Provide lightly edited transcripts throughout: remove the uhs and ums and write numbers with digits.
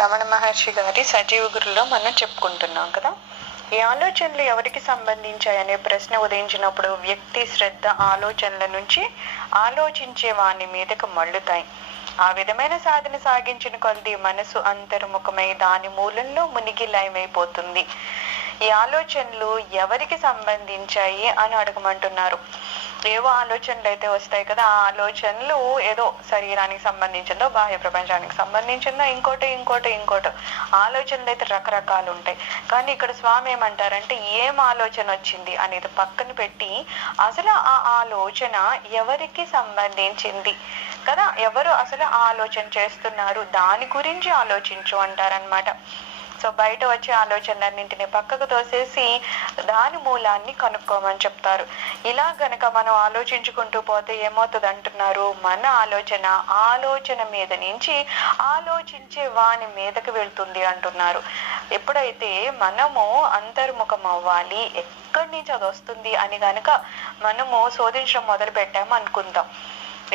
రమణ మహర్షి గారి సజీవ గురులో మనం చెప్పుకుంటున్నాం కదా. ఈ ఆలోచనలు ఎవరికి సంబంధించాయనే ప్రశ్న ఉదయించినప్పుడు వ్యక్తి శ్రద్ధ ఆలోచనల నుంచి ఆలోచించే వాని మీదకు మళ్ళుతాయి. ఆ విధమైన సాధన సాగించిన కొద్ది మనసు అంతర్ముఖమై దాని మూలంలో మునిగి లయమైపోతుంది. ఈ ఆలోచనలు ఎవరికి సంబంధించాయి అని అడగమంటున్నారు. ఏవో ఆలోచనలు అయితే వస్తాయి కదా, ఆ ఆలోచనలు ఏదో శరీరానికి సంబంధించిందో బాహ్య ప్రపంచానికి సంబంధించిందో ఇంకోటి ఆలోచనలు అయితే రకరకాలు ఉంటాయి. కానీ ఇక్కడ స్వామి ఏమంటారంటే ఏం ఆలోచన వచ్చింది అనేది పక్కన పెట్టి అసలు ఆ ఆలోచన ఎవరికి సంబంధించింది కదా, ఎవరు అసలు ఆలోచన చేస్తున్నారు దాని గురించి ఆలోచించు అంటారనమాట. సో బయట వచ్చే ఆలోచనలన్నింటినీ పక్కకు తోసేసి దాని మూలాన్ని కనుక్కోమని చెప్తారు. ఇలా గనక మనం ఆలోచించుకుంటూ పోతే ఏమవుతుంది అంటున్నారు, మన ఆలోచన మీద నుంచి ఆలోచించే వాని మీదకి వెళ్తుంది అంటున్నారు. ఎప్పుడైతే మనము అంతర్ముఖం అవ్వాలి, ఎక్కడి నుంచి అది వస్తుంది అని గనక మనము శోధించడం మొదలు పెట్టాము అనుకుందాం.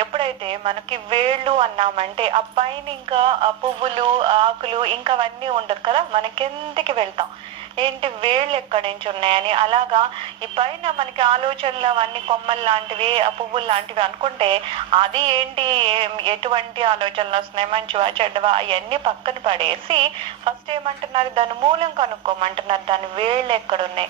ఎప్పుడైతే మనకి వేళ్ళు అన్నామంటే ఆ పైన ఇంకా పువ్వులు ఆకులు ఇంకా అవన్నీ ఉండదు కదా, మనకెందుకు వెళ్తాం ఏంటి వేళ్ళు ఎక్కడి నుంచి ఉన్నాయని. అలాగా ఈ పైన మనకి ఆలోచనలు అవన్నీ కొమ్మలు లాంటివి ఆ పువ్వులు లాంటివి అనుకుంటే అది ఏంటి, ఎటువంటి ఆలోచనలు వస్తున్నాయి, మంచివా చెడ్డవా అవన్నీ పక్కన పడేసి ఫస్ట్ ఏమంటున్నారు, దాని మూలం కనుక్కోమంటున్నారు. దాని వేళ్ళు ఎక్కడున్నాయి,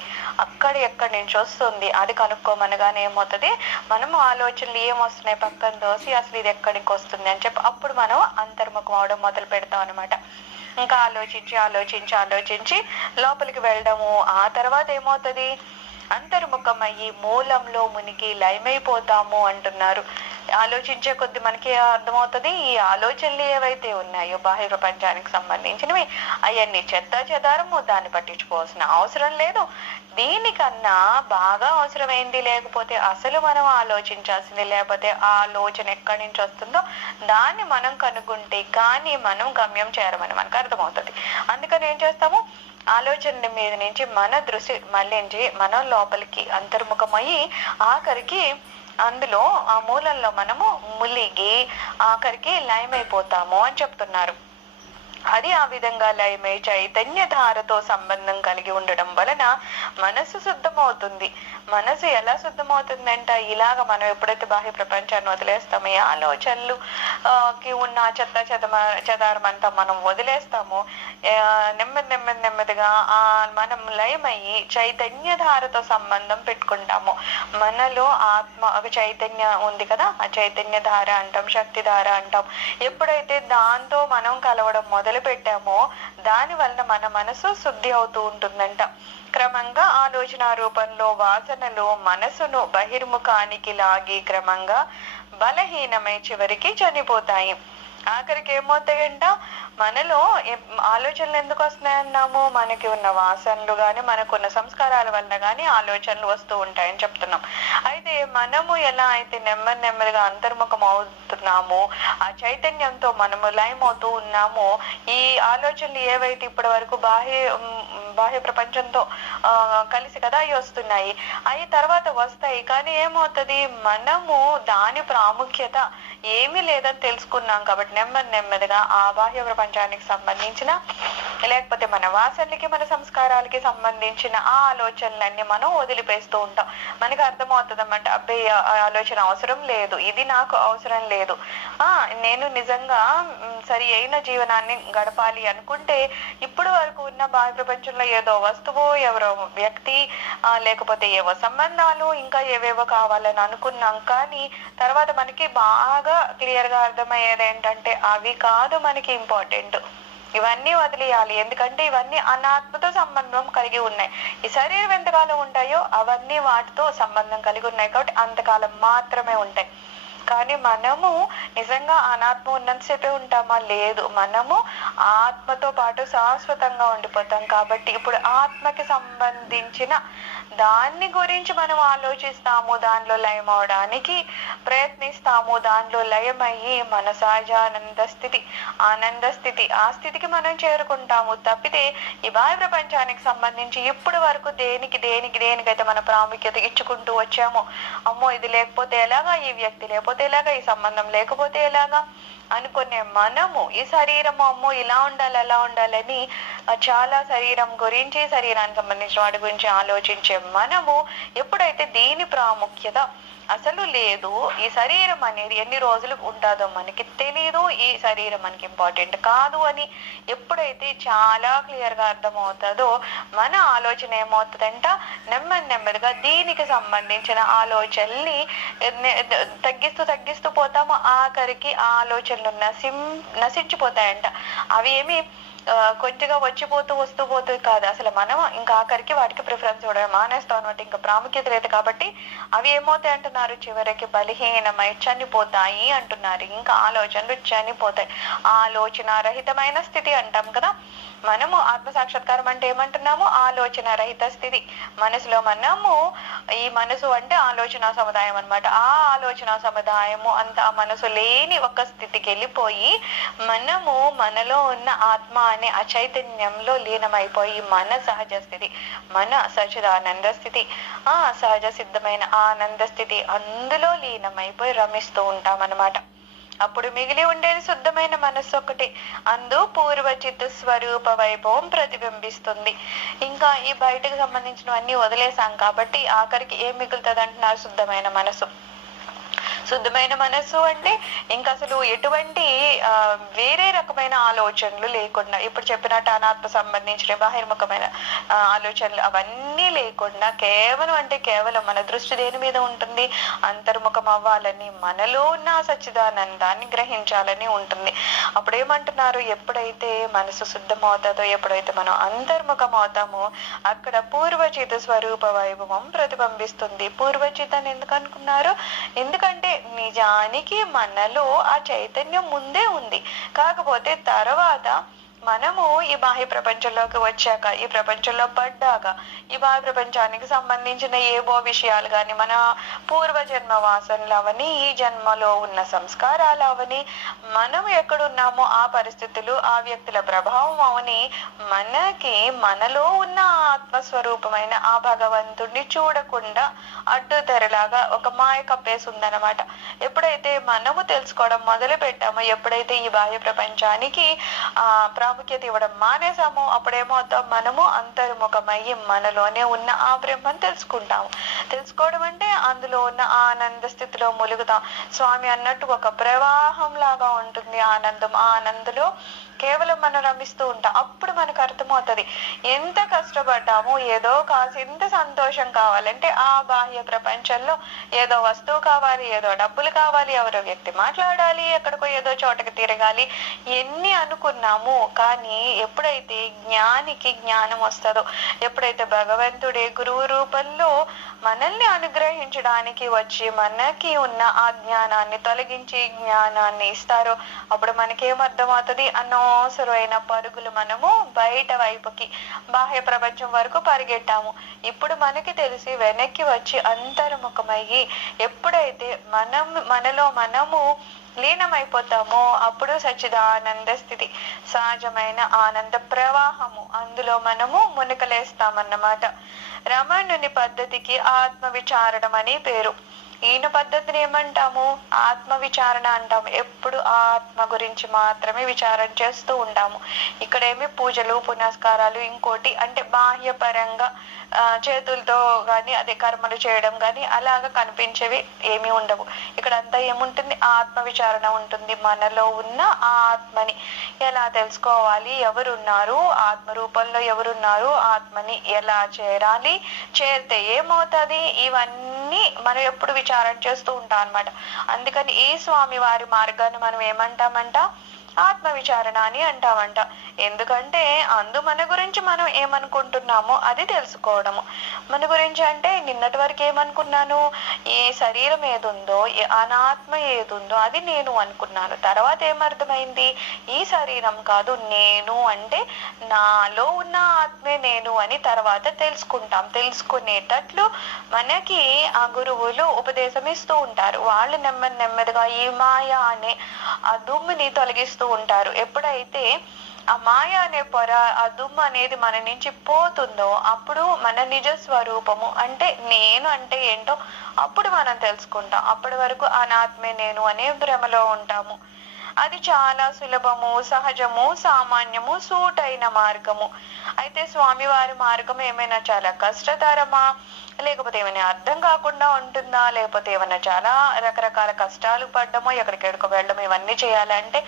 ఎక్కడి నుంచి వస్తుంది అది కనుక్కోమనగానే ఏమవుతుంది, మనము ఆలోచనలు ఏమొస్తున్నాయి పక్కన దోసి అసలు ఇది ఎక్కడికి వస్తుంది అని చెప్పి అప్పుడు మనం అంతర్ముఖం అవడం మొదలు పెడతాం అనమాట. ఇంకా ఆలోచించి లోపలికి వెళ్ళడము. ఆ తర్వాత ఏమవుతుంది, అంతర్ముఖమయ్యి మూలంలో మునిగి లయమైపోతాము అంటున్నారు. ఆలోచించే కొద్ది మనకి అర్థమవుతుంది ఈ ఆలోచనలు ఏవైతే ఉన్నాయో బాహ్య ప్రపంచానికి సంబంధించినవి అవన్నీ చెదారము, దాన్ని పట్టించుకోవాల్సిన అవసరం లేదు. దీనికన్నా బాగా అవసరమైంది, లేకపోతే అసలు మనం ఆలోచించాల్సింది, లేకపోతే ఆ ఆలోచన ఎక్కడి నుంచి వస్తుందో దాన్ని మనం కనుగొంటే కానీ మనం గమ్యం చేరమని మనకు అర్థమవుతుంది. అందుకని ఏం చేస్తాము, ఆలోచన మీద నుంచి మన దృష్టి మళ్ళించి మనం లోపలికి అంతర్ముఖమయ్యి ఆఖరికి అందులో ఆ మూలంలో మనము ములిగి ఆఖరికి లయమైపోతాము అని చెప్తున్నారు. అది ఆ విధంగా లయమై చైతన్య ధారతో సంబంధం కలిగి ఉండడం వలన మనసు శుద్ధమవుతుంది. మనసు ఎలా శుద్ధమవుతుందంట, ఇలాగ మనం ఎప్పుడైతే బాహ్య ప్రపంచాన్ని వదిలేస్తామో ఈ ఆలోచనలు కి ఉన్న చెదారమంతా మనం వదిలేస్తామో నెమ్మదిగా మనం లయమయ్యి చైతన్య ధారతో సంబంధం పెట్టుకుంటాము. మనలో ఆత్మ ఒక చైతన్య ఉంది కదా, ఆ చైతన్య ధార అంటాం, శక్తి ధార అంటాం. ఎప్పుడైతే దాంతో మనం కలవడం మొదలు పెట్టామో దాని వలన మన మనసు శుద్ధి అవుతూ ఉంటుందంట. క్రమంగా ఆలోచన రూపంలో వాసనలు మనసును బహిర్ముఖానికి లాగి క్రమంగా బలహీనమై చివరికి చనిపోతాయి. ఆఖరికి ఏమవుతాయంట, మనలో ఆలోచనలు ఎందుకు వస్తున్నాయన్నాము, మనకి ఉన్న వాసనలు కానీ మనకున్న సంస్కారాల వల్ల కానీ ఆలోచనలు వస్తూ ఉంటాయని చెప్తున్నాం. అయితే మనము ఎలా అయితే నెమ్మదిగా అంతర్ముఖం అవుతున్నామో ఆ చైతన్యంతో మనము లయమవుతూ ఉన్నామో ఈ ఆలోచనలు ఏవైతే ఇప్పటి వరకు బాహ్య ప్రపంచంతో కలిసి కదా అవి వస్తున్నాయి, అవి తర్వాత వస్తాయి. కానీ ఏమవుతుంది, మనము దాని ప్రాముఖ్యత ఏమీ లేదని తెలుసుకున్నాం కాబట్టి నెమ్మదిగా ఆ బాహ్య ప్రపంచానికి సంబంధించిన లేకపోతే మన వాసనలకి మన సంస్కారాలకి సంబంధించిన ఆ ఆలోచనలన్నీ మనం వదిలిపేస్తూ ఉంటాం. మనకి అర్థమవుతుంది అన్నమాట, అబ్బాయి ఆలోచన అవసరం లేదు, ఇది నాకు అవసరం లేదు, నేను నిజంగా సరి అయిన జీవనాన్ని గడపాలి అనుకుంటే ఇప్పుడు వరకు ఉన్న బాహ్య ప్రపంచంలో ఏదో వస్తువు, ఎవరో వ్యక్తి, లేకపోతే ఏవో సంబంధాలు, ఇంకా ఏవేవో కావాలని అనుకున్నాం. కానీ తర్వాత మనకి బాగా క్లియర్ గా అర్థమయ్యేది ఏంటంటే అవి కాదు మనకి ఇంపార్టెంట్, ఇవన్నీ వదిలేయాలి. ఎందుకంటే ఇవన్నీ అనాత్మతో సంబంధం కలిగి ఉన్నాయి. ఈ శరీరం ఎంతకాలం ఉంటాయో అవన్నీ వాటితో సంబంధం కలిగి ఉన్నాయి కాబట్టి అంతకాలం మాత్రమే ఉంటాయి. కానీ మనము నిజంగా అనాత్మ ఉన్నంతసేపే ఉంటామా, లేదు, మనము ఆత్మతో పాటు శాశ్వతంగా ఉండిపోతాం. కాబట్టి ఇప్పుడు ఆత్మకి సంబంధించిన దాన్ని గురించి మనం ఆలోచిస్తాము, దానిలో లయం అవడానికి ప్రయత్నిస్తాము, దానిలో లయమయ్యి మన సహజానంద స్థితి ఆ స్థితికి మనం చేరుకుంటాము. తప్పితే ఈ బాహ్య ప్రపంచానికి సంబంధించి ఇప్పటి వరకు దేనికైతే మన ప్రాముఖ్యత ఇచ్చుకుంటూ వచ్చామో, అమ్మో ఇది లేకపోతే ఎలాగా, ఈ వ్యక్తి లేకపోతే లేకపోతే ఎలాగా, ఈ సంబంధం లేకపోతే ఎలాగా అనుకునే మనము ఈ శరీరం అమ్మో ఇలా ఉండాలి అలా ఉండాలని చాలా శరీరం గురించి, శరీరానికి సంబంధించిన వాటి గురించి ఆలోచించే మనము ఎప్పుడైతే దీని ప్రాముఖ్యత అసలు లేదు, ఈ శరీరం అనేది ఎన్ని రోజులు ఉంటుందో మనకి తెలియదు, ఈ శరీరం మనకి ఇంపార్టెంట్ కాదు అని ఎప్పుడైతే చాలా క్లియర్గా అర్థమవుతుందో మన ఆలోచన ఏమవుతుందంట, నెమ్మదిగా దీనికి సంబంధించిన ఆలోచనల్ని తగ్గిస్తూ పోతాము. ఆఖరికి ఆ ఆలోచనలు నశించిపోతాయంట. అవి ఏమి కొంచెంగా వస్తూ పోతూ కాదు, అసలు మనం ఇంకా ఆఖరికి వాటికి ప్రిఫరెన్స్ ఇవ్వడం మానేస్తాం అనమాట. ఇంకా ప్రాముఖ్యత లేదు కాబట్టి అవి ఏమవుతాయి అంటున్నారు, చివరికి బలహీనమై చనిపోతాయి అంటున్నారు. ఇంకా ఆలోచనలు చనిపోతాయి. ఆలోచన రహితమైన స్థితి అంటాం కదా. మనము ఆత్మ సాక్షాత్కారం అంటే ఏమంటున్నాము, ఆలోచన రహిత స్థితి. మనసులో మనము, ఈ మనసు అంటే ఆలోచన సముదాయం అనమాట. ఆ ఆలోచన సముదాయము అంత మనసు లేని ఒక స్థితికి వెళ్ళిపోయి మనము మనలో ఉన్న ఆత్మ అనే ఆ చైతన్యంలో లీనమైపోయి మన సహజ స్థితి, మన సచిదానంద స్థితి, ఆ సహజ సిద్ధమైన ఆనంద స్థితి, అందులో లీనమైపోయి రమిస్తూ ఉంటాం అన్నమాట. అప్పుడు మిగిలి ఉండేది శుద్ధమైన మనస్సు ఒకటి. అందు పూర్వచిత్ స్వరూప వైభవం ప్రతిబింబిస్తుంది. ఇంకా ఈ బయటకు సంబంధించినవన్నీ వదిలేసాం కాబట్టి ఆఖరికి ఏం మిగులుతుంది అంటున్నారు, శుద్ధమైన మనసు. శుద్ధమైన మనస్సు అంటే ఇంకా అసలు ఎటువంటి వేరే రకమైన ఆలోచనలు లేకుండా, ఇప్పుడు చెప్పినట్టు అనాత్మ సంబంధించిన బహిర్ముఖమైన ఆలోచనలు అవన్నీ లేకుండా కేవలం మన దృష్టి దేని మీద ఉంటుంది, అంతర్ముఖం అవ్వాలని, మనలో ఉన్న సచ్చిదానందాన్ని గ్రహించాలని ఉంటుంది. అప్పుడు ఏమంటున్నారు, ఎప్పుడైతే మనసు శుద్ధమవుతుందో, ఎప్పుడైతే మనం అంతర్ముఖం అవుతామో అక్కడ పూర్వచిత స్వరూప వైభవం ప్రతిబింబిస్తుంది. పూర్వచిత అని ఎందుకు అనుకున్నారు, ఎందుకంటే నిజానికి మనలో ఆ చైతన్యం ముందే ఉంది. కాకపోతే తర్వాత మనము ఈ బాహ్య ప్రపంచంలోకి వచ్చాక, ఈ ప్రపంచంలో పడ్డాక, ఈ బాహ్య ప్రపంచానికి సంబంధించిన ఏవో విషయాలు కానీ, మన పూర్వజన్మ వాసనలు అవని, ఈ జన్మలో ఉన్న సంస్కారాలు అవని, మనం ఎక్కడున్నామో ఆ పరిస్థితులు, ఆ వ్యక్తుల ప్రభావం అవని, మనకి మనలో ఉన్న ఆత్మస్వరూపమైన ఆ భగవంతుడిని చూడకుండా అడ్డు తెరలాగా ఒక మాయ కప్పేసి ఉందన్నమాట. ఎప్పుడైతే మనము తెలుసుకోవడం మొదలు పెట్టామో, ఎప్పుడైతే ఈ బాహ్య ప్రపంచానికి ప్రాముఖ్యత ఇవ్వడం మానేసామో, అప్పుడేమవుతాం, మనము అంతర్ముఖమయ్యి మనలోనే ఉన్న ఆ బ్రహ్మను తెలుసుకుంటాము. తెలుసుకోవడం అంటే అందులో ఉన్న ఆనంద స్థితిలో ములుగుతాం. స్వామి అన్నట్టు ఒక ప్రవాహం లాగా ఉంటుంది ఆనందం. ఆ ఆనందంలో కేవలం మనం రమిస్తూ ఉంటాం. అప్పుడు మనకు అర్థమవుతుంది ఎంత కష్టపడ్డాము, ఏదో కాసి ఎంత సంతోషం కావాలంటే ఆ బాహ్య ప్రపంచంలో ఏదో వస్తువు కావాలి, ఏదో డబ్బులు కావాలి, ఎవరో వ్యక్తి మాట్లాడాలి, ఎక్కడికో ఏదో చోటకి తిరగాలి, ఎన్ని అనుకున్నాము. కానీ ఎప్పుడైతే జ్ఞానికి జ్ఞానం వస్తుందో, ఎప్పుడైతే భగవంతుడే గురువు రూపంలో మనల్ని అనుగ్రహించడానికి వచ్చి మనకి ఉన్న ఆ జ్ఞానాన్ని తొలగించి జ్ఞానాన్ని ఇస్తారో, అప్పుడు మనకేమర్థమవుతుంది, అనవసరమైన పరుగులు మనము బయట వైపుకి బాహ్య ప్రపంచం వరకు పరిగెట్టాము. ఇప్పుడు మనకి తెలిసి వెనక్కి వచ్చి అంతర్ముఖమయ్యి ఎప్పుడైతే మనలో మనము లీనమైపోతామో అప్పుడు సచ్చిదానంద స్థితి, సహజమైన ఆనంద ప్రవాహము, అందులో మనము మునకలేస్తామన్నమాట. రమణుని పద్ధతికి ఆత్మ విచారణం అని పేరు. ఈయన పద్ధతిని ఏమంటాము, ఆత్మ విచారణ అంటాము. ఎప్పుడు ఆత్మ గురించి మాత్రమే విచారణ చేస్తూ ఉంటాము. ఇక్కడేమి పూజలు పునస్కారాలు ఇంకోటి అంటే బాహ్య పరంగా చేతులతో కానీ అదే కర్మలు చేయడం కానీ అలాగా కనిపించేవి ఏమీ ఉండవు. ఇక్కడ అంతా ఏముంటుంది, ఆత్మ విచారణ ఉంటుంది. మనలో ఉన్న ఆత్మని ఎలా తెలుసుకోవాలి, ఎవరున్నారు, ఆత్మ రూపంలో ఎవరున్నారు, ఆత్మని ఎలా చేరాలి, చేరితే ఏమవుతుంది, ఇవన్నీ మనం ఎప్పుడు విచారణ చేస్తూ ఉంటాం అన్నమాట. అందుకని ఈ స్వామి వారి మార్గాన్ని మనం ఏమంటామంట, ఆత్మ విచారణ అని అంటామంట. ఎందుకంటే మన గురించి మనం ఏమనుకుంటున్నామో అది తెలుసుకోవడము. మన గురించి అంటే నిన్నటి వరకు ఏమనుకున్నాను, ఏ శరీరం ఏదుందో, అనాత్మ ఏదుందో అది నేను అనుకున్నాను. తర్వాత ఏమర్థమైంది, ఈ శరీరం కాదు, నేను అంటే నాలో ఉన్న ఆత్మే నేను అని తర్వాత తెలుసుకుంటాం. తెలుసుకునేటట్లు మనకి ఆ గురువులు ఉపదేశం ఇస్తూ ఉంటారు. వాళ్ళు నెమ్మదిగా ఈ మాయ అనే ఆ దుమ్ముని తొలగిస్తూ ఉంటారు. ఎప్పుడైతే ఆ మాయ అనే పొర, ఆ దుమ్ము అనేది మన నుంచి పోతుందో అప్పుడు మన నిజ స్వరూపము అంటే నేను అంటే ఏంటో అప్పుడు మనం తెలుసుకుంటాం. అప్పటి వరకు అనాత్మే నేను అనే భ్రమలో ఉంటాము. అది చాలా సులభము, సహజము, సామాన్యము, సూటైన మార్గము. అయితే స్వామివారి మార్గం ఏమైనా చాలా కష్టతరమా, లేకపోతే ఏమైనా అర్థం కాకుండా ఉంటుందా, లేకపోతే ఏమైనా చాలా రకరకాల కష్టాలు పడ్డమో, ఎక్కడికెక్కడికో వెళ్ళడం, ఇవన్నీ చేయాలంటే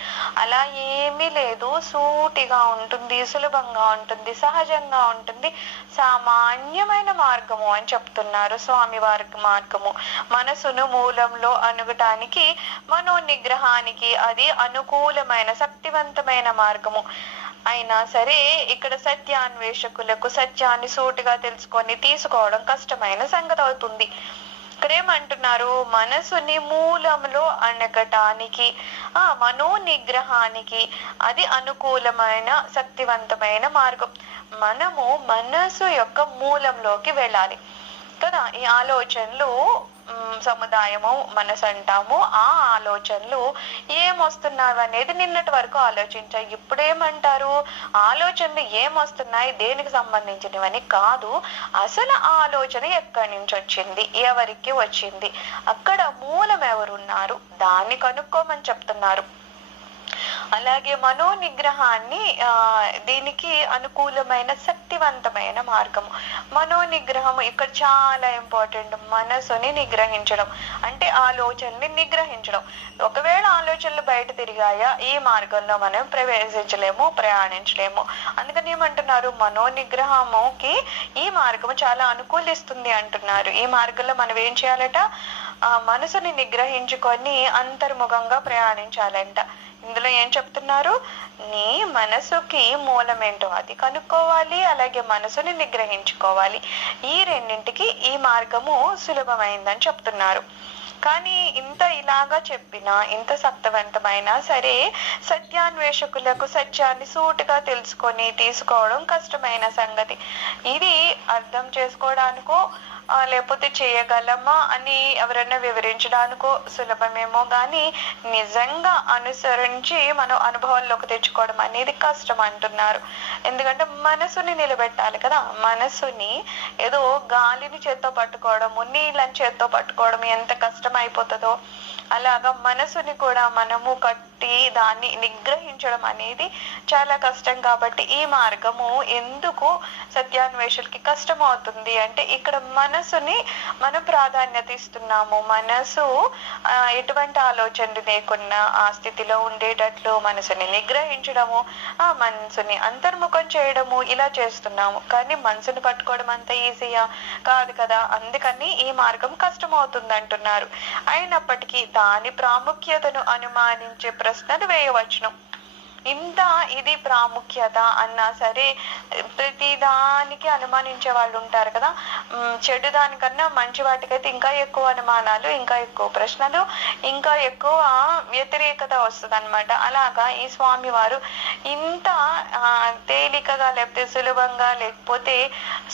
అలా ఏమీ లేదు. సూటిగా ఉంటుంది, సులభంగా ఉంటుంది, సహజంగా ఉంటుంది, సామాన్యమైన మార్గము అని చెప్తున్నారు స్వామివారి మార్గము. మనసును మూలంలో అనుగటానికి, మనోనిగ్రహానికి అది అనుకూలమైన శక్తివంతమైన మార్గము. అయినా సరే ఇక్కడ సత్యాన్వేషకులకు సత్యాన్ని సూటిగా తెలుసుకొని తీసుకోవడం కష్టమైన సంగతి అవుతుంది. ఇక్కడేమంటున్నారు, మనసుని మూలంలో అనగటానికి, మనోనిగ్రహానికి అది అనుకూలమైన శక్తివంతమైన మార్గం. మనము మనసు యొక్క మూలంలోకి వెళ్ళాలి కదా. ఈ ఆలోచనలు సముదాయము మనసు అంటాము. ఆ ఆలోచనలు ఏమొస్తున్నాయి అనేది నిన్నటి వరకు ఆలోచించాయి. ఇప్పుడేమంటారు, ఆలోచనలు ఏమొస్తున్నాయి, దేనికి సంబంధించినవని కాదు, అసలు ఆలోచన ఎక్కడి నుంచి వచ్చింది, ఎవరికి వచ్చింది, అక్కడ మూలం ఎవరున్నారు, దాన్ని కనుక్కోమని చెప్తున్నారు. అలాగే మనోనిగ్రహాన్ని దీనికి అనుకూలమైన శక్తివంతమైన మార్గము. మనోనిగ్రహము ఇక్కడ చాలా ఇంపార్టెంట్. మనసుని నిగ్రహించడం అంటే ఆలోచనని నిగ్రహించడం. ఒకవేళ ఆలోచనలు బయట తిరిగాయా ఈ మార్గంలో మనం ప్రవేశించలేము, ప్రయాణించలేము. అందుకని ఏమంటున్నారు, మనోనిగ్రహముకి ఈ మార్గము చాలా అనుకూలిస్తుంది అంటున్నారు. ఈ మార్గంలో మనం ఏం చేయాలట, మనసుని నిగ్రహించుకొని అంతర్ముఖంగా ప్రయాణించాలంట. ఇందులో ఏం చెప్తున్నారు, నీ మనసుకి మూలమేంటో అది కనుక్కోవాలి, అలాగే మనసుని నిగ్రహించుకోవాలి. ఈ రెండింటికి ఈ మార్గము సులభమైందని చెప్తున్నారు. కానీ ఇంత ఇలాగా చెప్పినా, ఇంత శక్తివంతమైనా సరే సత్యాన్వేషకులకు సత్యాన్ని సూటిగా తెలుసుకొని తీసుకోవడం కష్టమైన సంగతి. ఇది అర్థం చేసుకోవడానికో లేకపోతే చేయగలమా అని ఎవరైనా వివరించడానికో సులభమేమో గాని నిజంగా అనుసరించి మనం అనుభవంలోకి తెచ్చుకోవడం అనేది కష్టం అంటున్నారు. ఎందుకంటే మనసుని నిలబెట్టాలి కదా. మనసుని ఏదో గాలిని చేత్తో పట్టుకోవడము, నీళ్ళని చేత్తో పట్టుకోవడం ఎంత కష్టం అయిపోతుందో అలాగా మనసుని కూడా మనము కట్టి దాన్ని నిగ్రహించడం అనేది చాలా కష్టం. కాబట్టి ఈ మార్గము ఎందుకు సత్యాన్వేషులకి కష్టం అవుతుంది అంటే ఇక్కడ మనసుని మనం ప్రాధాన్యత ఇస్తున్నాము. మనసు ఎటువంటి ఆలోచనలు లేకున్నా ఆ స్థితిలో ఉండేటట్లు మనసుని నిగ్రహించడము, ఆ మనసుని అంతర్ముఖం చేయడము ఇలా చేస్తున్నాము. కానీ మనసుని పట్టుకోవడం అంత ఈజీయా కాదు కదా. అందుకని ఈ మార్గం కష్టం అవుతుంది అంటున్నారు. అయినప్పటికీ దాని ప్రాముఖ్యతను అనుమానించే ప్రశ్నలు వేయవచ్చును. ఇంత ఇది ప్రాముఖ్యత అన్నా సరే ప్రతి దానికి అనుమానించే వాళ్ళు ఉంటారు కదా. చెడు దానికన్నా మంచి వాటికైతే ఇంకా ఎక్కువ అనుమానాలు, ఇంకా ఎక్కువ ప్రశ్నలు, ఇంకా ఎక్కువ వ్యతిరేకత వస్తుంది అనమాట. అలాగా ఈ స్వామి వారు ఇంత తేలికగా లేకపోతే సులభంగా లేకపోతే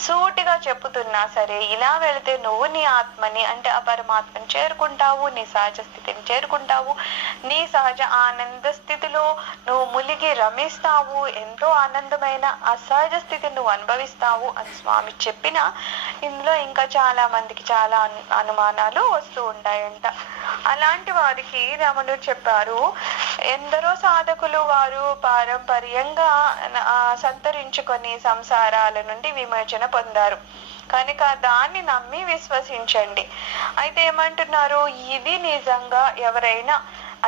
సూటిగా చెప్పుతున్నా సరే ఇలా వెళితే నువ్వు నీ ఆత్మని అంటే ఆ పరమాత్మని చేరుకుంటావు, నీ సహజ స్థితిని చేరుకుంటావు, నీ సహజ ఆనంద స్థితిలో నువ్వు ములిగి రమిస్తావు, ఎంతో ఆనందమైన అసహజ స్థితిని నువ్వు అనుభవిస్తావు అని స్వామి చెప్పిన ఇందులో ఇంకా చాలా మందికి చాలా అనుమానాలు వస్తూ ఉంటాయంట. అలాంటి వారికి రమణుడు చెప్పారు, ఎందరో సాధకులు వారు పారంపర్యంగా సంతరించుకొని సంసారాల నుండి విమోచన పొందారు కనుక దాన్ని నమ్మి విశ్వసించండి. అయితే ఏమంటున్నారు, ఇది నిజంగా ఎవరైనా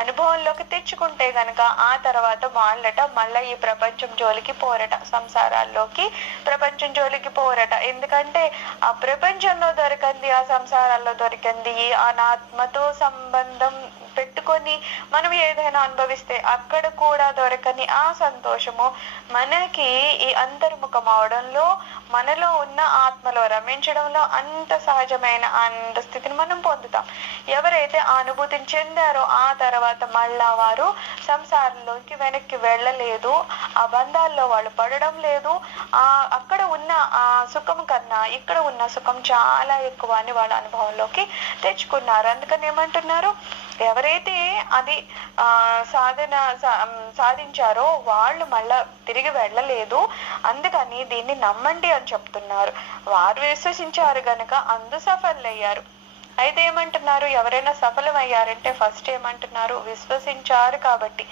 అనుభవంలోకి తెచ్చుకుంటే గనక ఆ తర్వాత వాళ్ళట మళ్ళీ ఈ ప్రపంచం జోలికి పోరట, సంసారాల్లోకి ప్రపంచం జోలికి పోరట. ఎందుకంటే ఆ ప్రపంచంలో దొరికింది, ఆ సంసారాల్లో దొరికింది, ఈ అనాత్మతో సంబంధం పెట్టుకొని మనం ఏదైనా అనుభవిస్తే అక్కడ కూడా దొరకని ఆ సంతోషము మనకి ఈ అంతర్ముఖం అవడంలో, మనలో ఉన్న ఆత్మలో రమించడంలో అంత సహజమైన ఆనంద స్థితిని మనం పొందుతాం. ఎవరైతే ఆ అనుభూతిని చెందారో ఆ తర్వాత మళ్ళా వారు సంసారంలోకి వెనక్కి వెళ్ళలేదు, ఆ బంధాల్లో వాళ్ళు పడడం లేదు. అక్కడ ఉన్న ఆ సుఖం కన్నా ఇక్కడ ఉన్న సుఖం చాలా ఎక్కువ అని వాళ్ళ అనుభవంలోకి తెచ్చుకున్నారు. అందుకని ఏమంటున్నారు, ఎవరైతే ఎవరైతే అది సాధించారో వాళ్ళు మళ్ళా తిరిగి వెళ్ళలేదు, అందుకని దీన్ని నమ్మండి అని చెప్తున్నారు. వారు విశ్వసించారు గనక అందు సఫలయ్యారు. అయితే ఏమంటున్నారు, ఎవరైనా సఫలమయ్యారంటే ఫస్ట్ ఏమంటున్నారు, విశ్వసించారు కాబట్టి.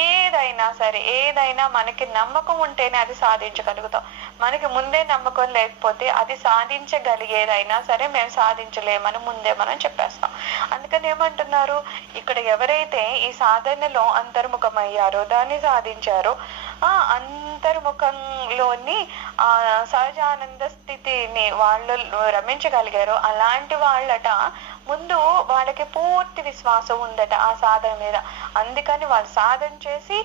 ఏదైనా సరే, ఏదైనా మనకి నమ్మకం ఉంటేనే అది సాధించగలుగుతాం. మనకి ముందే నమ్మకం లేకపోతే అది సాధించగలిగేదైనా సరే మేము సాధించలేమని ముందే మనం చెప్పేస్తాం. అందుకని ఏమంటున్నారు, ఇక్కడ ఎవరైతే ఈ సాధనలో అంతర్ముఖమయ్యారో, దాన్ని సాధించారో, ఆ అంతర్ముఖంలోని ఆ సహజానంద స్థితిని వాళ్ళు రమించగలిగారో అలాంటి వాళ్ళట ముందు వాళ్ళకి పూర్తి విశ్వాసం ఉందట ఆ సాధన మీద. అందుకని వాళ్ళు సాధన చేసి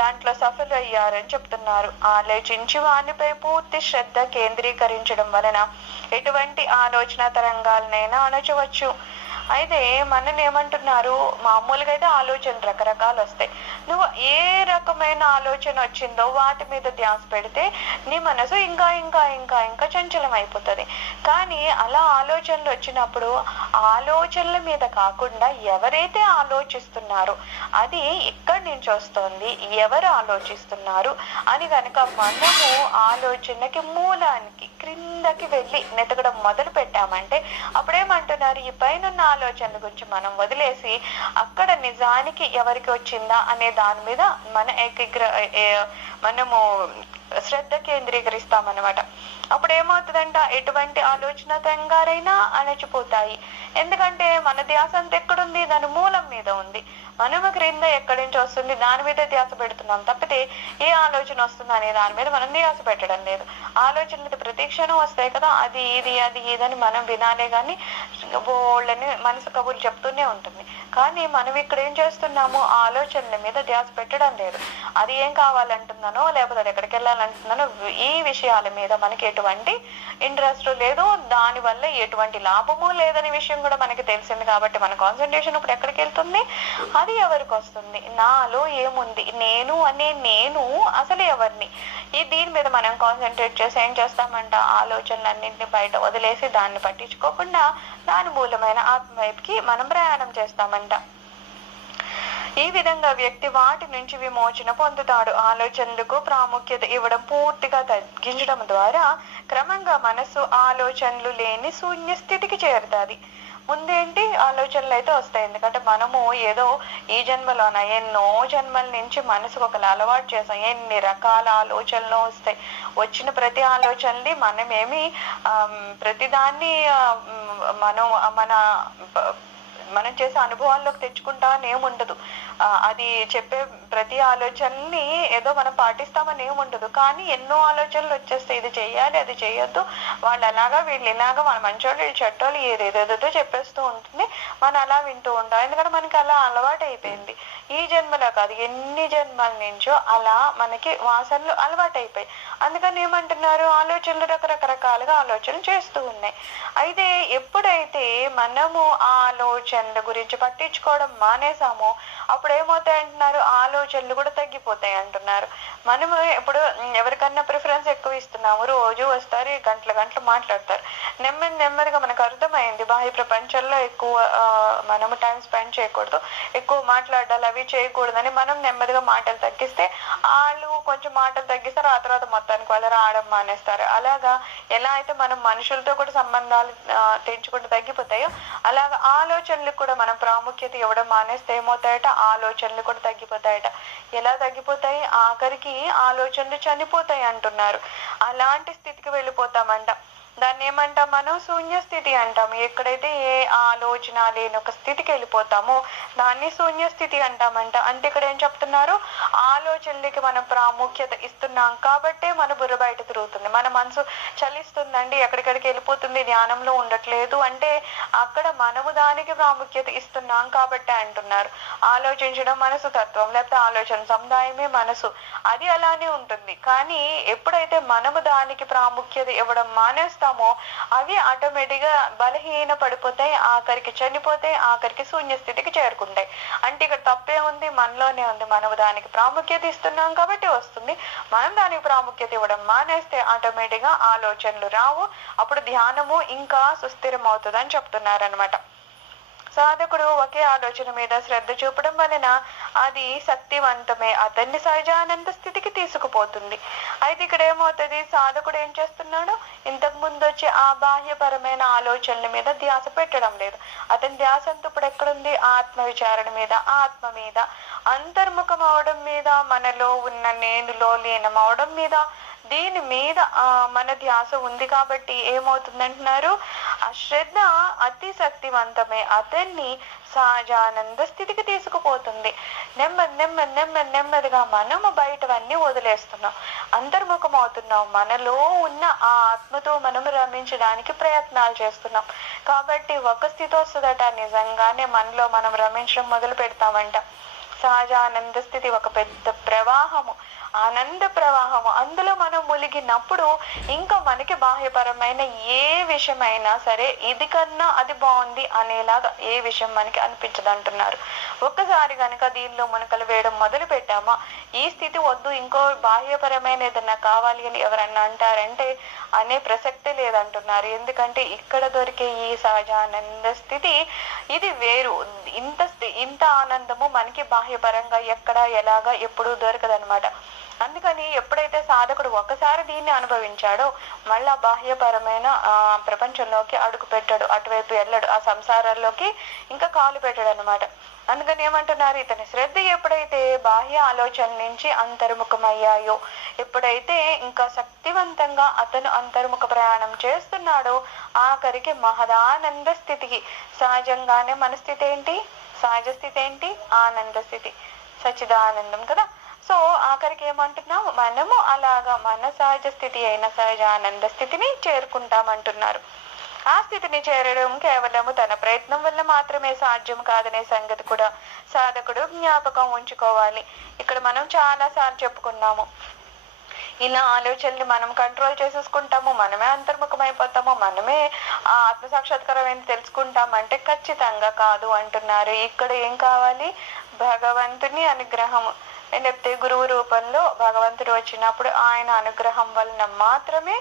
దాంట్లో సఫలయ్యారని చెప్తున్నారు. ఆలోచించి వానిపై పూర్తి శ్రద్ధ కేంద్రీకరించడం వలన ఎటువంటి ఆలోచన తరంగాలనైనా అణచవచ్చు. అయితే మనని ఏమంటున్నారు, మామూలుగా అయితే ఆలోచనలు రకరకాలు వస్తాయి. నువ్వు ఏ రకమైన ఆలోచన వచ్చిందో వాటి మీద ధ్యాస పెడితే నీ మనసు ఇంకా ఇంకా ఇంకా ఇంకా చంచలం అయిపోతుంది. కానీ అలా ఆలోచనలు వచ్చినప్పుడు ఆలోచనల మీద కాకుండా ఎవరైతే ఆలోచిస్తున్నారో అది ఎక్కడి నుంచి వస్తుంది, ఎవరు ఆలోచిస్తున్నారు అని కనుక మనము ఆలోచనకి మూలానికి క్రిందకి వెళ్ళి నెతకడం మొదలు పెట్టామంటే అప్పుడేమంటున్నారు, ఈ పైన ఆలోచనల గురించి మనం వదిలేసి అక్కడ నిజానికి ఎవరికి వచ్చిందా అనే దాని మీద మనము శ్రద్ధ కేంద్రీకరిస్తామన్నమాట. అప్పుడు ఏమవుతుందంట, ఎటువంటి ఆలోచన తరంగాలైనా అణచిపోతాయి. ఎందుకంటే మన ధ్యాస అంతా ఎక్కడుంది, దాని మూలం మీద ఉంది. మనము క్రింద ఎక్కడి నుంచి వస్తుంది దాని మీద ధ్యాస పెడుతున్నాం తప్పితే ఏ ఆలోచన వస్తుంది అనే దాని మీద మనం ధ్యాస పెట్టడం లేదు. ఆలోచనలు ప్రతి క్షణం వస్తాయి కదా, అది ఇది అది ఇదని మనం వినాలే కానీ బోళ్ళని మనసు కబుర్లు చెప్తూనే ఉంటుంది. కానీ మనం ఇక్కడ ఏం చేస్తున్నాము, ఆలోచనల మీద ధ్యాస పెట్టడం లేదు. అది ఏం కావాలంటున్నానో లేకపోతే అది ఎక్కడికి వెళ్ళాలంటున్నానో ఈ విషయాల మీద మనకి ఎటువంటి ఇంట్రెస్ట్ లేదు, దాని వల్ల ఎటువంటి లాభము లేదనే విషయం కూడా మనకి తెలిసింది. కాబట్టి మన కాన్సన్ట్రేషన్ ఇప్పుడు ఎక్కడికి వెళ్తుంది, అది ఎవరికి వస్తుంది, నాలో ఏముంది, నేను అనే నేను అసలు ఎవరిని, దీని మీద మనం కాన్సన్ట్రేట్ చేసి ఏం చేస్తామంట, ఆలోచనలన్నింటినీ బయట వదిలేసి దాన్ని పట్టించుకోకుండా దాని మూలమైన ఆత్మ వైపుకి మనం ప్రయాణం చేస్తామంట. ఈ విధంగా వ్యక్తి వాటి నుంచి విమోచన పొందుతాడు. ఆలోచనలకు ప్రాముఖ్యత ఇవ్వడం పూర్తిగా తగ్గించడం ద్వారా క్రమంగా మనసు ఆలోచనలు లేని శూన్య స్థితికి చేరుతుంది. ముందేంటి ఆలోచనలు అయితే వస్తాయి, ఎందుకంటే మనము ఏదో ఈ జన్మలోన ఎన్నో జన్మల నుంచి మనసుకు ఒకలా అలవాటు చేసాం. ఎన్ని రకాల ఆలోచనలు వస్తాయి, వచ్చిన ప్రతి ఆలోచనని మనమేమి ప్రతిదాన్ని మనం చేసే అనుభవాల్లోకి తెచ్చుకుంటామని ఏముండదు. అది చెప్పే ప్రతి ఆలోచనని ఏదో మనం పాటిస్తామని ఏముండదు. కానీ ఎన్నో ఆలోచనలు వచ్చేస్తాయి, ఇది చెయ్యాలి అది చెయ్యొద్దు, వాళ్ళు అలాగా వీళ్ళు ఇలాగా, మన మంచోళ్ళు వీళ్ళు చెట్టోళ్ళు ఏదేదేదో చెప్పేస్తూ ఉంటుంది. మనం అలా వింటూ ఉంటాం, ఎందుకంటే మనకి అలా అలవాటు అయిపోయింది. ఈ జన్మలో కాదు ఎన్ని జన్మల నుంచో అలా మనకి వాసనలు అలవాటు అయిపోయి. అందుకని ఏమంటున్నారు, ఆలోచనలు రకరకాలుగా ఆలోచనలు చేస్తూ ఉన్నాయి. అయితే ఎప్పుడైతే మనము ఆలోచనల గురించి పట్టించుకోవడం మానేసామో అప్పుడు ఏమవుతాయి అంటున్నారు, ఆలోచనలు కూడా తగ్గిపోతాయి అంటున్నారు. మనము ఇప్పుడు ఎవరికన్నా ప్రిఫరెన్స్ ఎక్కువ ఇస్తున్నాము, రోజు వస్తారు గంటల గంటలు మాట్లాడతారు. నెమ్మదిగా మనకు అర్థమైంది బాహ్య ప్రపంచంలో ఎక్కువ మనము టైం స్పెండ్ చేయకూడదు, ఎక్కువ మాట్లాడాలి అవి చేయకూడదని మనం నెమ్మదిగా మాటలు తగ్గిస్తే వాళ్ళు కొంచెం మాటలు తగ్గిస్తారు, ఆ తర్వాత మొత్తానికి వాళ్ళు రావడం మానేస్తారు. అలాగా ఎలా అయితే మనం మనుషులతో కూడా సంబంధాలు తెంచుకుంటూ తగ్గిపోతాయో అలాగా ఆలోచనలకు కూడా మనం ప్రాముఖ్యత ఇవ్వడం మానేస్తే ఏమవుతాయట, ఆలోచనలు కూడా తగ్గిపోతాయట. ఎలా తగ్గిపోతాయి, ఆఖరికి ఆలోచనలు చనిపోతాయి అంటున్నారు. అలాంటి స్థితికి వెళ్ళిపోతామంట. దాన్ని ఏమంటాం మనం, శూన్య స్థితి అంటాము. ఎక్కడైతే ఏ ఆలోచన లేని ఒక స్థితికి వెళ్ళిపోతామో దాన్ని శూన్య స్థితి అంటామంట. అంటే ఇక్కడ ఏం చెప్తున్నారు, ఆలోచనలకి మనం ప్రాముఖ్యత ఇస్తున్నాం కాబట్టే మన బుర్ర బయట తిరుగుతుంది, మన మనసు చలిస్తుందండి, ఎక్కడికడికి వెళ్ళిపోతుంది, ధ్యానంలో ఉండట్లేదు అంటే అక్కడ మనము దానికి ప్రాముఖ్యత ఇస్తున్నాం కాబట్టే అంటున్నారు. ఆలోచించడం మనసు తత్వం, లేకపోతే ఆలోచన సముదాయమే మనసు, అది అలానే ఉంటుంది. కానీ ఎప్పుడైతే మనము దానికి ప్రాముఖ్యత ఇవ్వడం మానేస్తాం అవి ఆటోమేటిక్ గా బలహీన పడిపోతాయి, ఆఖరికి చనిపోతాయి, ఆఖరికి శూన్య స్థితికి చేరుకుంటాయి. అంటే ఇక్కడ తప్పే ఉంది, మనలోనే ఉంది. మనం దానికి ప్రాముఖ్యత ఇస్తున్నాం కాబట్టి వస్తుంది. మనం దానికి ప్రాముఖ్యత ఇవ్వడం మానేస్తే ఆటోమేటిక్ గా ఆలోచనలు రావు, అప్పుడు ధ్యానము ఇంకా సుస్థిరం అవుతుంది అని చెప్తున్నారు అనమాట. సాధకుడు ఒకే ఆలోచన మీద శ్రద్ధ చూపడం వలన అది శక్తివంతమే అతన్ని సహజానంద స్థితికి తీసుకుపోతుంది. అయితే ఇక్కడ ఏమవుతుంది, సాధకుడు ఏం చేస్తున్నాడు, ఇంతకు ముందు వచ్చే ఆ బాహ్యపరమైన ఆలోచనల మీద ధ్యాస పెట్టడం లేదు. అతని ధ్యాస అంతా ఇప్పుడు ఎక్కడుంది, ఆత్మ విచారణ మీద, ఆత్మ మీద, అంతర్ముఖం అవడం మీద, మనలో ఉన్న నేనులో లీనం అవడం మీద, దీని మీద మన ధ్యాస ఉంది. కాబట్టి ఏమవుతుందంటున్నారు, ఆ శ్రద్ధ అతి శక్తివంతమే అతన్ని సహజానంద స్థితికి తీసుకుపోతుంది. నెమ్మదిగా మనము బయటవన్నీ వదిలేస్తున్నాం, అంతర్ముఖం అవుతున్నాం, మనలో ఉన్న ఆ ఆత్మతో మనం రమించడానికి ప్రయత్నాలు చేస్తున్నాం. కాబట్టి ఒక స్థితి వస్తుందట, నిజంగానే మనలో మనం రమించడం మొదలు పెడతామంట. సహజానంద స్థితి ఒక పెద్ద ప్రవాహము, ఆనంద ప్రవాహము. అందులో మనం ములిగినప్పుడు ఇంకా మనకి బాహ్యపరమైన ఏ విషయమైనా సరే ఇది కన్నా అది బాగుంది అనేలాగా ఏ విషయం మనకి అనిపించదు అంటున్నారు. ఒక్కసారి కనుక దీనిలో మునకలు వేయడం మొదలు పెట్టామా, ఈ స్థితి వద్దు, ఇంకో బాహ్యపరమైన ఏదన్నా కావాలి అని ఎవరన్నా అంటారంటే అనే ప్రసక్తే లేదంటున్నారు. ఎందుకంటే ఇక్కడ దొరికే ఈ సహజానంద స్థితి ఇది వేరు. ఇంత ఆనందము మనకి బాహ్యపరంగా ఎక్కడ ఎలాగా ఎప్పుడు దొరకదనమాట. అందుకని ఎప్పుడైతే సాధకుడు ఒకసారి దీన్ని అనుభవించాడో మళ్ళా బాహ్యపరమైన ప్రపంచంలోకి అడుగు పెట్టాడు, అటువైపు వెళ్ళాడు, ఆ సంసారాల్లోకి ఇంకా కాలు పెట్టాడు అనమాట. అందుకని ఏమంటున్నారు, ఇతని శ్రద్ధ ఎప్పుడైతే బాహ్య ఆలోచన నుంచి అంతర్ముఖమయ్యాయో, ఎప్పుడైతే ఇంకా శక్తివంతంగా అతను అంతర్ముఖ ప్రయాణం చేస్తున్నాడో ఆఖరికి మహదానంద స్థితికి, సహజంగానే మన స్థితి ఏంటి, సహజ స్థితి ఏంటి, ఆనంద స్థితి, సచిదానందం కదా. సో ఆఖరికి ఏమంటున్నాం, మనము అలాగా మన సహజ స్థితి అయిన సహజానంద స్థితిని చేరుకుంటామంటున్నారు. ఆ స్థితిని చేరడం కేవలము తన ప్రయత్నం వల్ల మాత్రమే సాధ్యం కాదనే సంగతి కూడా సాధకుడు జ్ఞాపకం ఉంచుకోవాలి. ఇక్కడ మనం చాలా సార్లు చెప్పుకున్నాము, ఇలా ఆలోచనలు మనం కంట్రోల్ చేసేసుకుంటాము, మనమే అంతర్ముఖమైపోతాము, మనమే ఆ ఆత్మసాక్షాత్కారం ఏంటి తెలుసుకుంటామంటే ఖచ్చితంగా కాదు అంటున్నారు. ఇక్కడ ఏం కావాలి, భగవంతుని అనుగ్రహము. లేకపోతే గురువు రూపంలో భగవంతుడు వచ్చినప్పుడు ఆయన అనుగ్రహం వలన మాత్రమే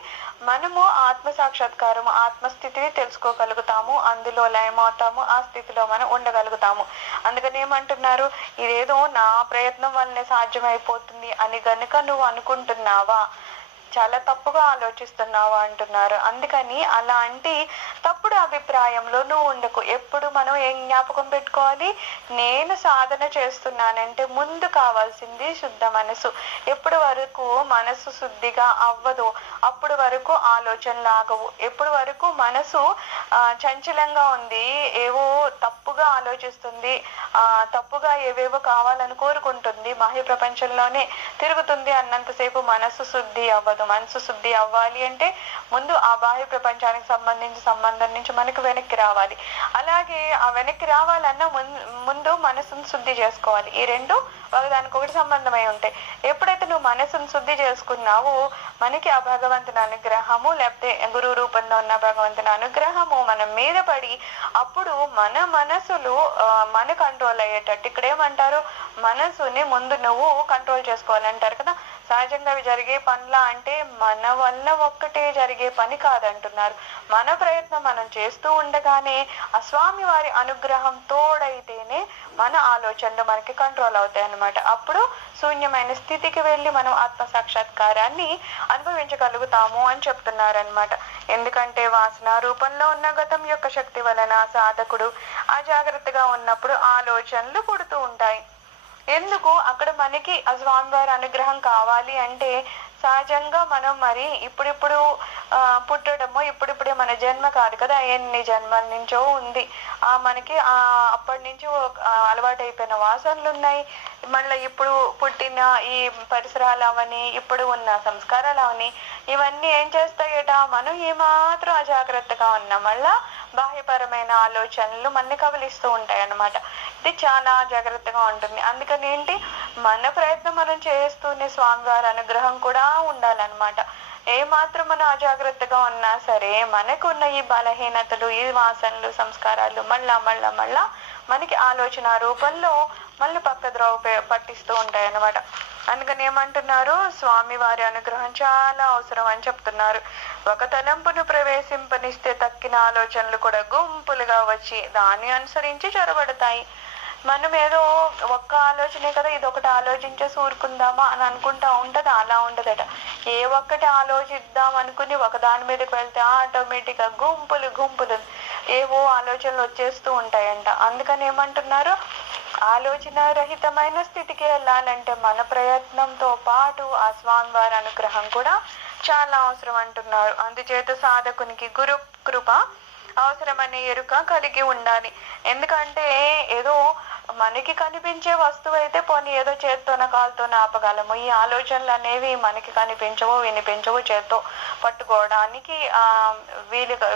మనము ఆత్మ సాక్షాత్కారము, ఆత్మస్థితిని తెలుసుకోగలుగుతాము, అందులో లయమవుతాము, ఆ స్థితిలో మనం ఉండగలుగుతాము. అందుకని ఏమంటున్నారు, ఇదేదో నా ప్రయత్నం వల్లనే సాధ్యమైపోతుంది అని గనుక నువ్వు అనుకుంటున్నావా, చాలా తప్పుగా ఆలోచిస్తున్నావా అంటున్నారు. అందుకని అలాంటి తప్పుడు అభిప్రాయంలో నువ్వు ఉండకు. ఎప్పుడు మనం ఏం జ్ఞాపకం పెట్టుకోవాలి, నేను సాధన చేస్తున్నానంటే ముందు కావాల్సింది శుద్ధ మనసు. ఎప్పుడు వరకు మనసు శుద్ధిగా అవ్వదు అప్పుడు వరకు ఆలోచనలు ఆగవు. ఎప్పుడు వరకు మనసు చంచలంగా ఉంది, ఏవో తప్పుగా ఆలోచిస్తుంది, తప్పుగా ఏవేవో కావాలని కోరుకుంటుంది, బాహ్య ప్రపంచంలోనే తిరుగుతుంది అన్నంతసేపు మనసు శుద్ధి అవ్వదు. మనసు శుద్ధి అవ్వాలి అంటే ముందు ఆ బాహ్య ప్రపంచానికి సంబంధం నుంచి మనకు వెనక్కి రావాలి. అలాగే ఆ వెనక్కి రావాలన్నా ముందు మనసును శుద్ధి చేసుకోవాలి. ఈ రెండు ఒకదానికొకటి సంబంధమై ఉంటాయి. ఎప్పుడైతే నువ్వు మనసును శుద్ధి చేసుకున్నావో మనకి ఆ భగవంతుని అనుగ్రహము, లేకపోతే గురువు రూపంలో ఉన్న భగవంతుని అనుగ్రహము మన మీద పడి అప్పుడు మన మనసులు మన కంట్రోల్ అయ్యేటట్టు. ఇక్కడ ఏమంటారు, మనసుని ముందు నువ్వు కంట్రోల్ చేసుకోవాలంటారు కదా. సహజంగా అవి జరిగే పనులా అంటే మన వల్ల ఒక్కటే జరిగే పని కాదంటున్నారు. మన ప్రయత్నం మనం చేస్తూ ఉండగానే ఆ స్వామి వారి అనుగ్రహం తోడైతేనే మన ఆలోచనలు మనకి కంట్రోల్ అవుతాయి అన్నమాట. అప్పుడు శూన్యమైన స్థితికి వెళ్ళి మనం ఆత్మ సాక్షాత్కారాన్ని అనుభవించగలుగుతాము అని చెప్తున్నారు అనమాట. ఎందుకంటే వాసన రూపంలో ఉన్న గతం యొక్క శక్తి వలన సాధకుడు అజాగ్రత్తగా ఉన్నప్పుడు ఆలోచనలు పుడుతూ ఉంటాయి. ఎందుకు అక్కడ మనకి ఆ స్వామివారి అనుగ్రహం కావాలి అంటే సహజంగా మనం మరి ఇప్పుడిప్పుడు పుట్టడమో ఇప్పుడిప్పుడే మన జన్మ కాదు కదా, ఎన్ని జన్మల నుంచో ఉంది. మనకి అప్పటి నుంచి అలవాటు అయిపోయిన వాసనలు ఉన్నాయి. మళ్ళీ ఇప్పుడు పుట్టిన ఈ పరిసరాలు అవని, ఇప్పుడు ఉన్న సంస్కారాలు అవని, ఇవన్నీ ఏం చేస్తాయట, మనం ఏమాత్రం అజాగ్రత్తగా ఉన్నా మళ్ళా బాహ్యపరమైన ఆలోచనలు మనని కబలిస్తూ ఉంటాయి అన్నమాట. ఇది చాలా జాగ్రత్తగా ఉంటుంది. అందుకని ఏంటి, మన ప్రయత్నం మనం చేస్తూనే స్వామివారి అనుగ్రహం కూడా ఉండాలన్నమాట. ఏ మాత్రం మనం అజాగ్రత్తగా ఉన్నా సరే మనకున్న ఈ బలహీనతలు, ఈ వాసనలు, సంస్కారాలు మళ్ళా మనకి ఆలోచన రూపంలో మళ్ళీ పక్కద్రోవ పట్టిస్తూ ఉంటాయి అన్నమాట. అందుకని ఏమంటున్నారు, స్వామి వారి అనుగ్రహం చాలా అవసరం అని చెప్తున్నారు. ఒక తలంపును ప్రవేశింపనిస్తే తక్కిన ఆలోచనలు కూడా గుంపులుగా వచ్చి దాన్ని అనుసరించి చొరబడతాయి. మనం ఏదో ఒక్క ఆలోచనే కదా, ఇది ఒకటి ఆలోచించే ఊరుకుందామా అని అనుకుంటా ఉంటది. అలా ఉండదట. ఏ ఒక్కటి ఆలోచిద్దాం అనుకుని ఒకదాని మీదకి వెళ్తే ఆటోమేటిక్ గా గుంపులు ఏవో ఆలోచనలు వచ్చేస్తూ ఉంటాయంట. అందుకని ఏమంటున్నారు, ఆలోచన రహితమైన స్థితికి వెళ్ళాలంటే మన ప్రయత్నంతో పాటు ఆ స్వామి వారి అనుగ్రహం కూడా చాలా అవసరం అంటున్నారు. అందుచేత సాధకునికి గురు కృప అవసరమనే ఎరుక కలిగి ఉండాలి. ఎందుకంటే ఏదో మనకి కనిపించే వస్తువు అయితే పోనీ ఏదో చేత్తోన కాలుతోన ఆపగలము. ఈ ఆలోచనలు అనేవి మనకి కనిపించవు, వినిపించవు, చేత్తో పట్టుకోవడానికి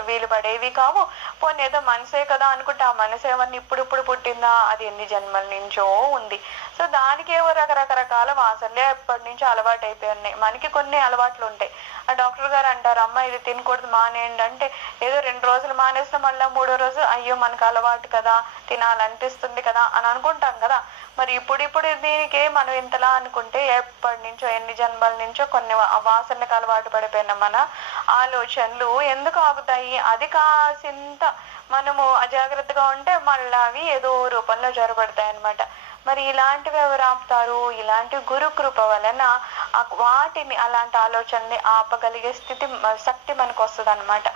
వీలు పడేవి కావు. పోనీ ఏదో మనసే కదా అనుకుంటే ఆ మనసు ఏమన్నా ఇప్పుడు పుట్టిందా, అది ఎన్ని జన్మల నుంచో ఉంది. సో దానికి ఏవో రకరకాల వాసనలే ఎప్పటి నుంచో అలవాటు అయిపోయి ఉన్నాయి. మనకి కొన్ని అలవాట్లు ఉంటాయి. ఆ డాక్టర్ గారు అంటారు, అమ్మ ఇది తినకూడదు మానేయండి అంటే ఏదో 2 రోజులు మానేస్తే మళ్ళీ 3వ రోజు అయ్యో మనకు అలవాటు కదా, తినాలనిపిస్తుంది కదా అని అనుకుంటాం కదా. మరి ఇప్పుడు దీనికి మనం ఇంతలా అనుకుంటే ఎప్పటి నుంచో ఎన్ని జన్మల నుంచో కొన్ని వాసనలకు అలవాటు పడిపోయిన మన ఆలోచనలు ఎందుకు ఆగుతాయి? అది కాసింత మనము అజాగ్రత్తగా ఉంటే మళ్ళీ అవి ఏదో రూపంలో జరగబడతాయి అన్నమాట. మరి ఇలాంటివి ఎవరు ఆపుతారు? ఇలాంటి గురు కృప వలన వాటిని, అలాంటి ఆలోచనని ఆపగలిగే శక్తి మనకు వస్తుంది అనమాట.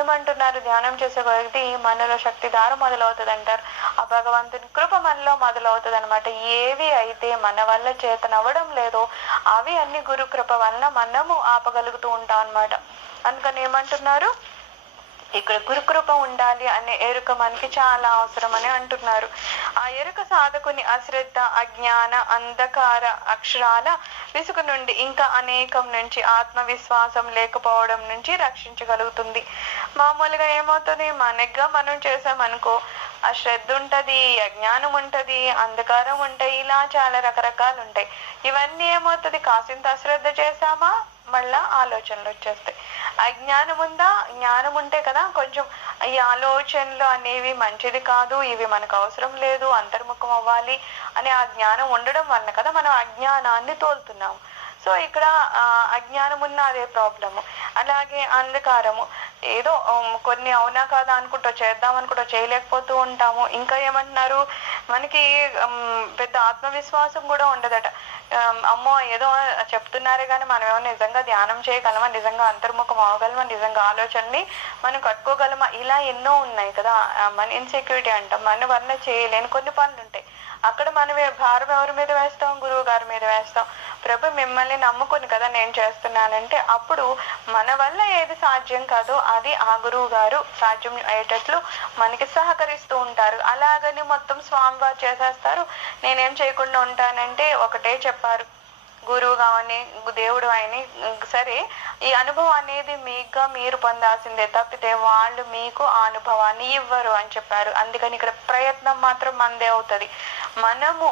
ఏమంటున్నారు, ధ్యానం చేసే కొద్ది మనలో శక్తి దార మొదలవుతుంది అంటారు. ఆ భగవంతుని కృప మనలో మొదలవుతుంది అనమాట. ఏవి అయితే మన వల్ల చేతనవ్వడం లేదో అవి అన్ని గురు కృప వలన మనము ఆపగలుగుతూ ఉంటాం అనమాట. అందుకని ఏమంటున్నారు, ఇక్కడ గురుకృప ఉండాలి అనే ఎరుక మనకి చాలా అవసరం అని అంటున్నారు. ఆ ఎరుక సాధకుని అశ్రద్ధ, అజ్ఞాన, అంధకార అక్షరాల విసుగు నుండి, ఇంకా అనేకం నుంచి, ఆత్మవిశ్వాసం లేకపోవడం నుంచి రక్షించగలుగుతుంది. మామూలుగా ఏమవుతుంది, మనగ్గా మనం చేసామనుకో అశ్రద్ధ ఉంటది, అజ్ఞానం ఉంటది, అంధకారం ఉంటాయి, ఇలా చాలా రకరకాలు ఉంటాయి. ఇవన్నీ ఏమవుతుంది, కాసింత అశ్రద్ధ చేసామా మళ్ళా ఆలోచనలు వచ్చేస్తాయి. అజ్ఞానం ఉందా, జ్ఞానం ఉంటే కదా కొంచెం ఈ ఆలోచనలు అనేవి మంచిది కాదు, ఇవి మనకు అవసరం లేదు, అంతర్ముఖం అవ్వాలి అనే ఆ జ్ఞానం ఉండడం వలన కదా మనం అజ్ఞానాన్ని తోలుతున్నాము. సో ఇక్కడ అజ్ఞానం ఉన్న అదే ప్రాబ్లము. అలాగే అంధకారము, ఏదో కొన్ని అవునా కాదా అనుకుంటూ చేద్దాం అనుకుంటూ చేయలేకపోతూ ఉంటాము. ఇంకా ఏమంటున్నారు, మనకి పెద్ద ఆత్మవిశ్వాసం కూడా ఉండదట. అమ్మో ఏదో చెప్తున్నారే కానీ మనం ఏమో నిజంగా ధ్యానం చేయగలమా, నిజంగా అంతర్ముఖం అవ్వగలమా, నిజంగా ఆలోచనని మనం కట్టుకోగలమా, ఇలా ఎన్నో ఉన్నాయి కదా. మన ఇన్సెక్యూరిటీ అంటాం. మన వల్ల చేయలేని కొన్ని పనులు ఉంటాయి. అక్కడ మనం భారం ఎవరి మీద వేస్తాం, గురువు గారి మీద వేస్తాం. ప్రభు మిమ్మల్ని నమ్ముకుని కదా నేను చేస్తున్నానంటే అప్పుడు మన వల్ల ఏది సాధ్యం కాదో అది ఆ గురువు గారు సాధ్యం అయ్యేటట్లు మనకి సహకరిస్తూ ఉంటారు. అలాగని మొత్తం స్వామివారు చేసేస్తారు, నేనేం చేయకుండా ఉంటానంటే ఒకటే చెప్పారు, గురువు కావని దేవుడు అని సరే, ఈ అనుభవం అనేది మీకుగా మీరు పొందాల్సిందే తప్పితే వాళ్ళు మీకు ఆ అనుభవాన్ని ఇవ్వరు అని చెప్పారు. అందుకని ఇక్కడ ప్రయత్నం మాత్రం మనదే అవుతుంది. మనము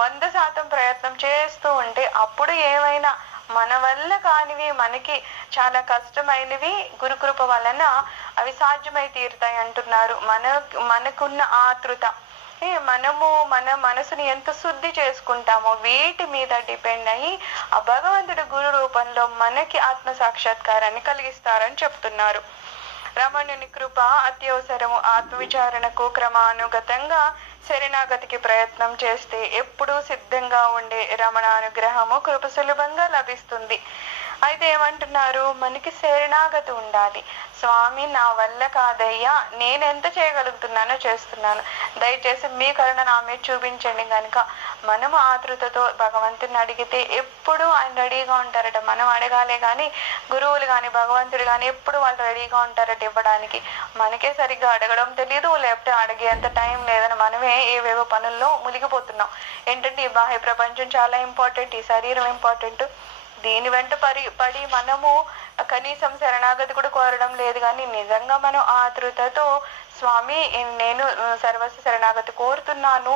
100% ప్రయత్నం చేస్తూ ఉంటే అప్పుడు ఏమైనా మన వల్ల కానివి, మనకి చాలా కష్టమైనవి గురుకృప వలన అవి సాధ్యమై తీరుతాయి అంటున్నారు. మనకున్న ఆతృత, మనము మన మనసుని ఎంత శుద్ధి చేసుకుంటామో వీటి మీద డిపెండ్ అయ్యి ఆ భగవంతుడి గురు రూపంలో మనకి ఆత్మ సాక్షాత్కారాన్ని కలిగిస్తారని చెప్తున్నారు. రమణుని కృప అత్యవసరము. ఆత్మవిచారణకు క్రమానుగతంగా శరణాగతికి ప్రయత్నం చేస్తే ఎప్పుడూ సిద్ధంగా ఉండే రమణానుగ్రహము కృప సులభంగా లభిస్తుంది. అయితే ఏమంటున్నారు, మనకి శరణాగతి ఉండాలి. స్వామి నా వల్ల కాదయ్యా, నేను ఎంత చేయగలుగుతున్నానో చేస్తున్నాను, దయచేసి మీ కరుణ నా మీద చూపించండి. కనుక మనము ఆతృతతో భగవంతుని అడిగితే ఎప్పుడు ఆయన రెడీగా ఉంటారట. మనం అడగాలే కానీ గురువులు కానీ భగవంతుడు కానీ ఎప్పుడు వాళ్ళు రెడీగా ఉంటారట ఇవ్వడానికి. మనకే సరిగ్గా అడగడం తెలియదు, లేకపోతే అడిగేంత టైం లేదని మనమే ఏవేవో పనుల్లో మునిగిపోతున్నాం. ఏంటంటే ఈ బాహ్య ప్రపంచం చాలా ఇంపార్టెంట్, ఈ శరీరం ఇంపార్టెంట్, దీని వెంట పడి మనము కనీసం శరణాగతి కూడా కోరడం లేదు. కానీ నిజంగా మనం ఆతృతతో స్వామి నేను సర్వస్వ శరణాగతి కోరుతున్నాను,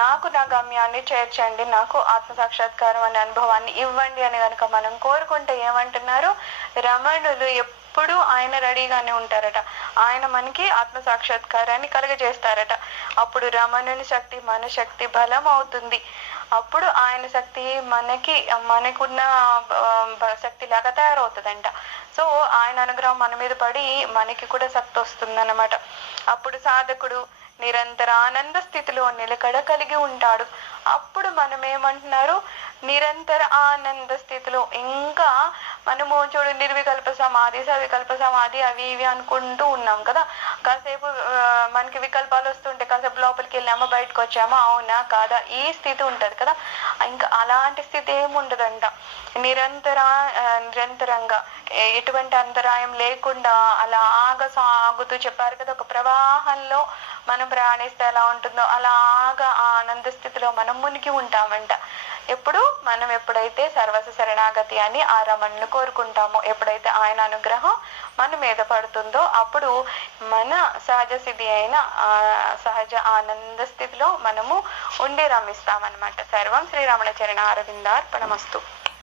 నాకు నా గమ్యాన్ని చేర్చండి, నాకు ఆత్మ సాక్షాత్కారం అనే అనుభవాన్ని ఇవ్వండి అని కనుక మనం కోరుకుంటే ఏమంటున్నారు, రమణులు ఎప్పుడు ఆయన రెడీగానే ఉంటారట. ఆయన మనకి ఆత్మ సాక్షాత్కారాన్ని కలుగజేస్తారట. అప్పుడు రమణుని శక్తి మన శక్తి బలం అవుతుంది. అప్పుడు ఆయన శక్తి మనకున్న శక్తి లాగా తయారవుతుందంట. సో ఆయన అనుగ్రహం మన మీద పడి మనకి కూడా శక్తి వస్తుందన్నమాట. అప్పుడు సాధకుడు నిరంతర ఆనంద స్థితిలో నిలకడ కలిగి ఉంటాడు. అప్పుడు మనం ఏమంటున్నారు, నిరంతర ఆనంద స్థితిలో. ఇంకా మనము చూడు నిర్వికల్ప సమాధి, సవికల్ప సమాధి అవి ఇవి అనుకుంటూ ఉన్నాం కదా. కాసేపు మనకి వికల్పాలు వస్తుంటే కాసేపు లోపలికి వెళ్ళామా బయటకు వచ్చామా, అవునా కాదా, ఈ స్థితి ఉంటది కదా. ఇంకా అలాంటి స్థితి ఏముండదంట. నిరంతరంగా ఎటువంటి అంతరాయం లేకుండా అలాగా సాగుతూ, చెప్పారు కదా, ఒక ప్రవాహంలో మనం ప్రయాణిస్తే ఎలా ఉంటుందో అలాగా ఆ ఆనంద స్థితిలో మనం మునిగి ఉంటామంట. మనం ఎప్పుడైతే సర్వస్వ శరణాగతి అని ఆ రమణను కోరుకుంటామో, ఎప్పుడైతే ఆయన అనుగ్రహం మన మీద పడుతుందో అప్పుడు మన సహజ సిద్ధి అయిన సహజ ఆనంద స్థితిలో మనము ఉండి రమిస్తామన్నమాట. సర్వం శ్రీరమణ చరణ అరవిందార్పణమస్తు.